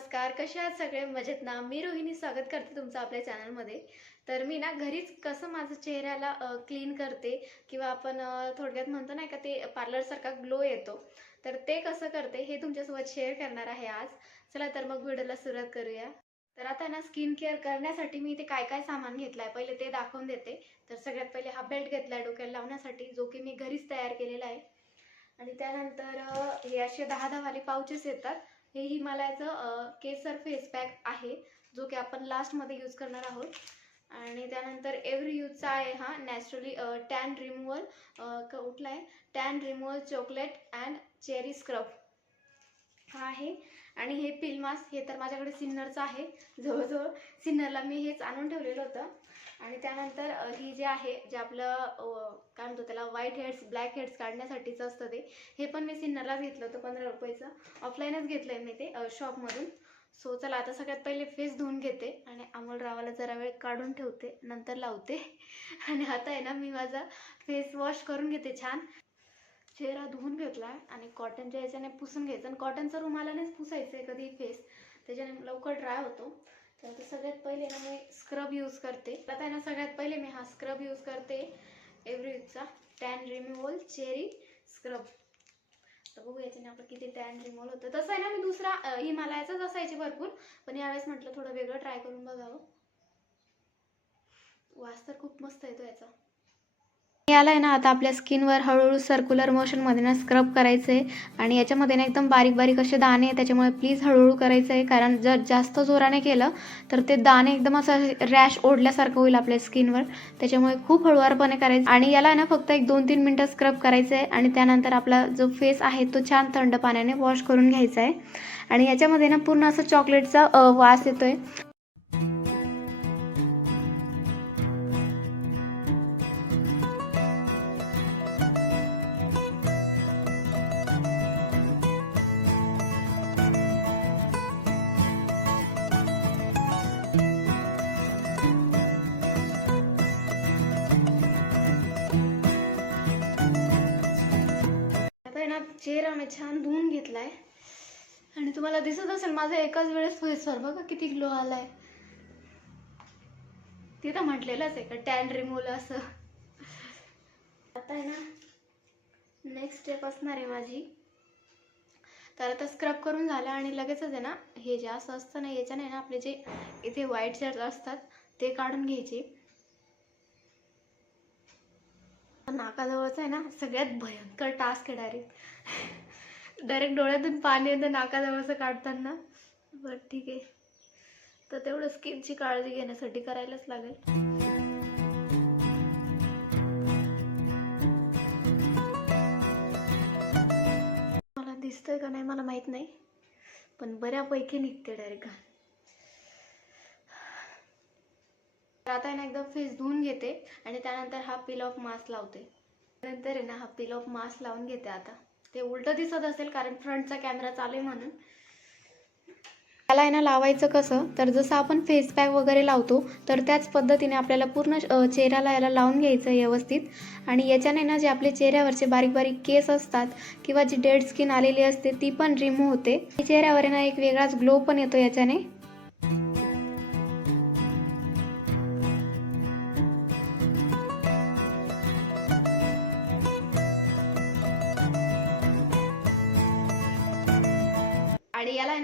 नमस्कार कसे आहात सगळे? मजेत ना? मी रोहिणी स्वागत करते तुमचं आपल्या चॅनलमध्ये. तर मी ना घरीच कसं माझं चेहऱ्याला क्लीन करते किंवा आपण थोडक्यात म्हणतो नाही का ते पार्लरसारखा ग्लो येतो. तर ते कसं करते हे तुमच्यासोबत शेअर करणार आहे आज. चला तर मग व्हिडिओला सुरुवात करूया. तर आता ना स्किन केअर करण्यासाठी मी इथे काय काय सामान घेतलं आहे पहिले ते दाखवून देते. तर सगळ्यात पहिले हा बेल्ट घेतला आहे डोक्याला लावण्यासाठी जो की मी घरीच तयार केलेला आहे. आणि त्यानंतर हे असे दहा दहावाले पाऊचेस येतात. हे हिमालयाचं केसर फेस पॅक आहे जो की आपण लास्टमध्ये यूज करणार आहोत. आणि त्यानंतर एव्हरी यूजचा आहे हा नॅचरली टॅन रिमूव्हल कुठला आहे? Tan removal chocolate and cherry scrub हा आहे. आणि हे पिलमास मास्क हे तर माझ्याकडे सिन्नरचं आहे. जवळजवळ सिन्नरला मी हेच आणून ठेवलेलं होतं. आणि त्यानंतर ही जे आहे जे आपलं काय म्हणतो त्याला व्हाईट हेड्स ब्लॅक हेड्स काढण्यासाठीचं असतं ते हे पण मी सिन्नरलाच घेतलं होतं पंधरा रुपयाचं. ऑफलाईनच घेतलं आहे मी ते शॉपमधून सो चला आता सगळ्यात पहिले फेस धुवून घेते आणि अमोल रावाला जरा वेळ काढून ठेवते नंतर लावते. आणि आता आहे ना मी माझा फेस वॉश करून घेते छान. चेहरा धुवून घेतला आणि कॉटनच्या याच्याने पुसून घ्यायचं. आणि कॉटनचा रुमालानेच पुसायचं आहे कधी फेस त्याच्याने लवकर ड्राय होतो. तर सगळ्यात पहिले ना मी स्क्रब यूज करते. आता आहे ना सगळ्यात पहिले मी हा स्क्रब यूज करते. एव्हरीचा टॅन रिमूव्हल चेरी स्क्रब तर बघू याच्याने आपलं किती टॅन रिमूव्हल होतं. तसं आहे ना मी दुसरा हिमालयाचाच असायचे भरपूर. पण यावेळेस म्हटलं थोडं वेगळं ट्राय करून बघावं. वास तर खूप मस्त येतो याचा. याला आहे ना आता आपल्या स्किनवर हळूहळू सर्क्युलर मोशनमध्ये ना स्क्रब करायचं आहे आणि याच्यामध्ये ना एकदम बारीक बारीक असे दाणे आहे त्याच्यामुळे प्लीज हळूहळू करायचं आहे कारण जर जास्त जोराने केलं तर ते दाणे एकदम असं रॅश ओढल्यासारखं होईल आपल्या स्किनवर. त्याच्यामुळे खूप हळूवारपणे करायचं. आणि याला आहे ना फक्त एक दोन तीन मिनटं स्क्रब करायचं आहे आणि त्यानंतर आपला जो फेस आहे तो छान थंड पाण्याने वॉश करून घ्यायचा आहे आणि याच्यामध्ये ना पूर्ण असं चॉकलेटचा वास येतो आहे चेहरा मी छान धुवून घेतलाय. आणि तुम्हाला दिसत असेल माझा एकाच वेळेस फेसवर बघा किती ग्लो आलाय. तिथं म्हटलेलंच आहे का टॅन रिमूव्हल असं. आता आहे ना नेक्स्ट स्टेप असणार आहे माझी. तर आता स्क्रब करून झालं आणि लगेचच आहे ना हे जे असं असतं ना याच्याने ना आपले जे इथे व्हाईट शर्ट असतात ते काढून घ्यायचे. नाकाजवळच आहे ना सगळ्यात भयंकर टास्क आहे डायरेक्ट डायरेक्ट डोळ्यातून पाणी येतं नाकाजवळचं काढताना. बरं ठीक आहे. तर तेवढं स्किनची काळजी घेण्यासाठी करायलाच लागेल. मला दिसतंय का नाही मला माहीत नाही. पण बऱ्यापैकी निघते डायरेक्ट तर आता आहे ना एकदम फेस धुवून घेते आणि त्यानंतर हा पिल ऑफ मास्क लावते. नंतर आहे ना हा पिल ऑफ मास्क लावून घेते आता. ते उलटं दिसत असेल कारण फ्रंटचा कॅमेरा चालू आहे म्हणून. त्याला आहे ना लावायचं कसं तर जसं आपण फेस पॅक वगैरे लावतो तर त्याच पद्धतीने आपल्याला पूर्ण चेहऱ्याला याला लावून घ्यायचं व्यवस्थित. आणि याच्याने ना जे आपले चेहऱ्यावरचे बारीक बारीक केस असतात किंवा जी डेड स्किन आलेली असते ती पण रिमूव्ह होते. चेहऱ्यावर आहे ना एक वेगळाच ग्लो पण येतो याच्याने.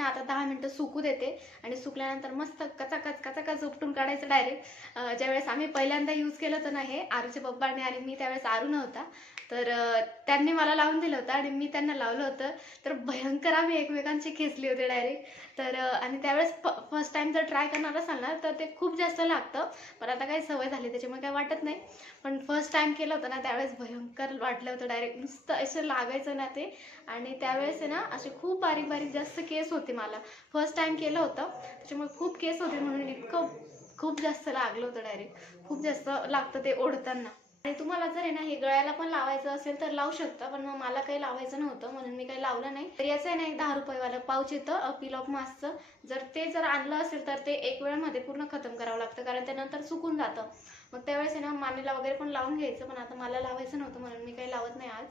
आता दहा मिनटं सुकू देते. आणि सुकल्यानंतर मस्त कचाकच कचाकच उपटून काढायचं डायरेक्ट ज्यावेळेस आम्ही पहिल्यांदा यूज केलं होतं ना हे आरूच्या पप्पाने आणि मी त्यावेळेस आरू नव्हता. तर त्यांनी मला लावून दिलं होतं आणि मी त्यांना लावलं होतं. तर भयंकर आम्ही एकमेकांची खेचले होते डायरेक्ट तर आणि त्यावेळेस फर्स्ट टाइम जर ट्राय करणार असाल ना तर ते खूप जास्त लागतं. पण आता काही सवय झाली त्याच्यामुळे काही वाटत नाही. पण फर्स्ट टाइम केलं होतं ना त्यावेळेस भयंकर वाटलं होतं डायरेक्ट नुसतं असं लागायचं ना ते. आणि त्यावेळेस आहे ना असे खूप बारीक बारीक जास्त केस होते. मला. फर्स्ट टाइम केलं होतं. त्याच्यामुळे खूप केस होते म्हणून इतकं खूप जास्त लागलं होतं डायरेक्ट खूप जास्त लागतं ते ओढताना. आणि तुम्हाला जर आहे ना हे गळ्याला पण लावायचं असेल तर लावू शकता पण मग मला काही लावायचं नव्हतं म्हणून मी काही लावलं नाही. तर याचं आहे ना एक दहा रुपयेवालं पाऊच येतं पील ऑफ मास्कचं जर ते जर आणलं असेल तर ते एक वेळामध्ये पूर्ण खतम करावं लागतं कारण त्यानंतर सुकून जातं. मग त्यावेळेस आहे ना मानेला वगैरे पण लावून घ्यायचं पण आता मला लावायचं नव्हतं म्हणून मी काही लावत नाही आज.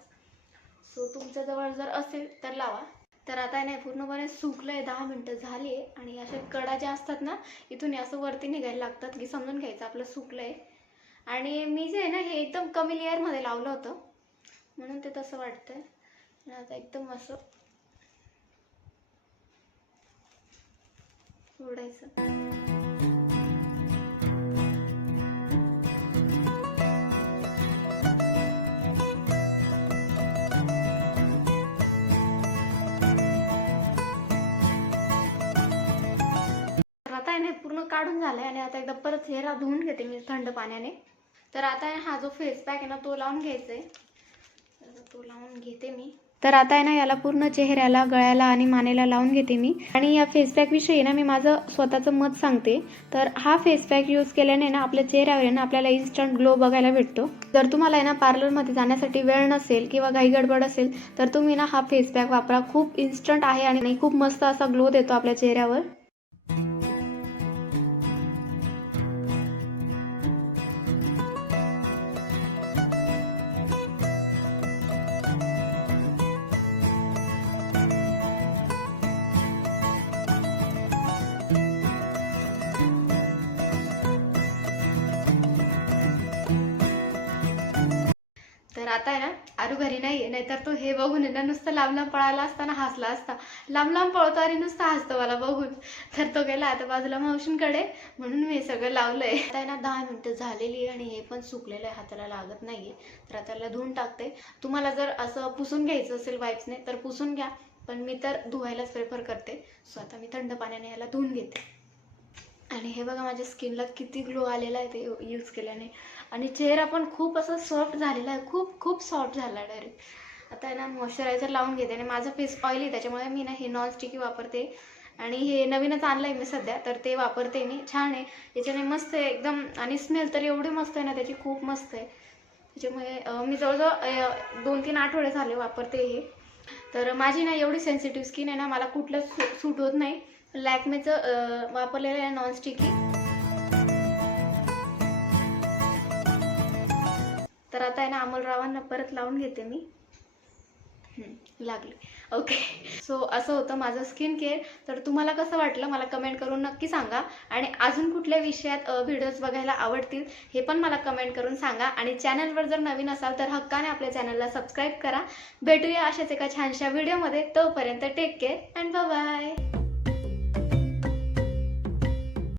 सो तुमच्याजवळ जर असेल तर लावा. तर आता नाही पूर्णपणे सुकलंय दहा मिनटं झाली आहे. आणि अशा कडा ज्या असतात ना इथून हे असं वरती निघायला लागतात की समजून घ्यायचं आपलं सुकलंय. आणि मी जे आहे ना हे एकदम कमी लेअरमध्ये लावलं होतं. म्हणून ते तसं वाटतंय. आणि आता एकदम असं सोडायचं काढून झालं आहे काढून झालंय आणि आता एकदा परत चेहरा धुवून घेते मी थंड पाण्याने. तर आता आहे हा जो फेस पॅक आहे ना तो लावून घ्यायचा आहे तर तो लावून घेते मी. तर आता आहे ना याला पूर्ण चेहऱ्याला गळ्याला आणि मानेला लावून घेते मी. आणि या फेस विषयी ना मी माझं स्वतःचं मत सांगते. तर हा फेस पॅक यूज केल्याने ना आपल्या चेहऱ्यावर आहे ना आपल्याला इन्स्टंट ग्लो बघायला भेटतो. जर तुम्हाला आहे ना पार्लरमध्ये जाण्यासाठी वेळ नसेल किंवा घाई गडबड असेल तर तुम्ही ना हा फेस पॅक वापरा. खूप इन्स्टंट आहे आणि खूप मस्त असा ग्लो देतो आपल्या चेहऱ्यावर. आता आहे ना आरू घरी नाही आहे नाहीतर तो हे बघून आहे ना नुसतं लांब लांब पळाला असताना हसला असता. लांब लांब पळतो आणि नुसतं हसतो मला बघून. तर तो गेला आता बाजूला मावशींकडे. म्हणून मी सगळं सगळं लावलंय. आता आहे ना दहा मिनटं झालेली आहे आणि हे पण सुकलेलं आहे हाताला लागत नाहीये. तर आता याला धुवून टाकते. तुम्हाला जर असं पुसून घ्यायचं असेल वाईप्सने तर पुसून घ्या. पण मी तर धुवायलाच प्रेफर करते. सो आता मी थंड पाण्याने याला धुवून घेते. आणि हे बघा माझ्या स्किनला किती ग्लो आलेला आहे ते यूज केल्याने. आणि चेहरा पण खूप असं सॉफ्ट झालेला आहे. खूप खूप सॉफ्ट झाला आहे डायरेक्ट आता आहे ना मॉइश्चरायझर लावून घेते आणि माझं फेस ऑईली त्याच्यामुळे मी ना हे नॉन स्टिकी वापरते. आणि हे नवीनच आणलं आहे मी सध्या तर ते वापरते मी. छान आहे. याच्याने मस्त आहे एकदम आणि स्मेल तर एवढी मस्त आहे ना त्याची खूप मस्त आहे. त्याच्यामुळे मी जवळजवळ दोन तीन आठवडे झाले वापरते हे. तर माझी ना एवढी सेन्सिटिव्ह स्किन आहे ना मला कुठलंच सूट होत नाही. लॅकमेचं वापरलेलं आहे नॉन स्टिकी तर आता आहे ना अमोलरावांना परत लावून घेते मी. लागले. ओके सो असं होतं माझं स्किन केअर तर तुम्हाला कसं वाटलं मला कमेंट करून नक्की सांगा. आणि अजून कुठल्या विषयात व्हिडिओज बघायला आवडतील हे पण मला कमेंट करून सांगा. आणि चॅनलवर जर नवीन असाल तर हक्काने आपल्या चॅनलला सबस्क्राईब करा. भेटूया अशाच एका छानशा व्हिडिओमध्ये तोपर्यंत टेक केअर अँड बाय